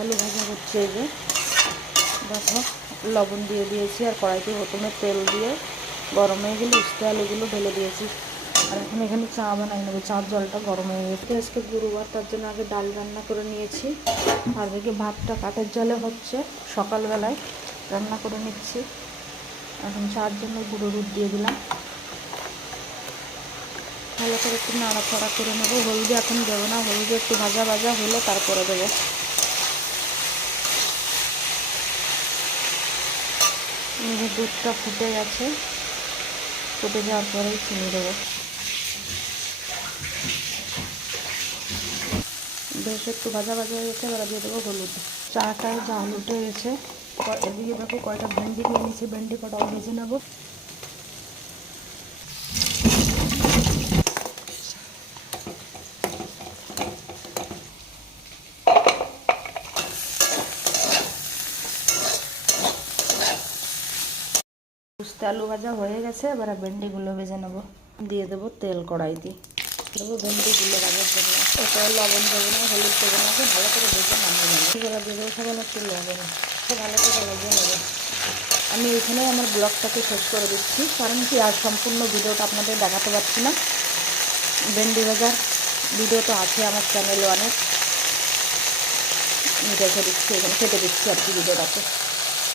আলু ভাজা হচ্ছে। এই যে দেখো লবণ দিয়ে দিয়েছি আর কড়াইতে প্রথমে তেল দিয়ে গরম হয়ে গেলে উস্তে আলুগুলো ঢেলে দিয়েছি। আর এখন এখানে চা বানাই নেবো, চার জলটা গরম হয়ে গেছে। আজকে গুরুবার, তার জন্য আগে ডাল রান্না করে নিয়েছি। আর দেখি ভাতটা কাঠের জলে হচ্ছে, সকালবেলায় রান্না করে নিচ্ছি। এখন চার জন্য গুঁড়ো দুধ দিয়ে দিলাম, ভালো করে একটু নাড়াচাড়া করে নেবো। হলদি এখন দেবো না, হলদি একটু ভাজা ভাজা হলে তারপরে দেবো। দুধটা ফুটে গেছে, ফুটে যাওয়ার পরেই চিনি দেবো। বেশ একটু ভাজা ভাজা হয়ে গেছে, এবার দিয়ে দেবো হলুদ। চাটায় জাল উঠে গেছে। এদিকে দেখো কয়টা ভেন্ডি নিয়ে নিয়েছি, ভেন্ডি কটাও ভেজে নেবো। উস্তে আলু ভাজা হয়ে গেছে, এবার ভেন্ডিগুলো ভেজে নেবো। দিয়ে দেবো তেল কড়াইতে, দেবো ভেন্ডিগুলো ভাজার জন্য। এটা লবণ দেবো না, হলুদ দেবো না, ভালো করে ভেজে নামিয়ে নেবো। এবার দিয়ে দেবো সামান্য একটু লবণ, ভালো করে ভেজে নেবো। আমি এখানে আমার ব্লগটাকে শেষ করে দিচ্ছি, কারণ কি আর সম্পূর্ণ ভিডিওটা আপনাদের দেখাতে পারছি না। ভেন্ডি ভাজার ভিডিও তো আছে আমার চ্যানেলে অনেক, আমি রেখে দিচ্ছি, এখানে কেটে দিচ্ছি আর কি ভিডিওটাকে।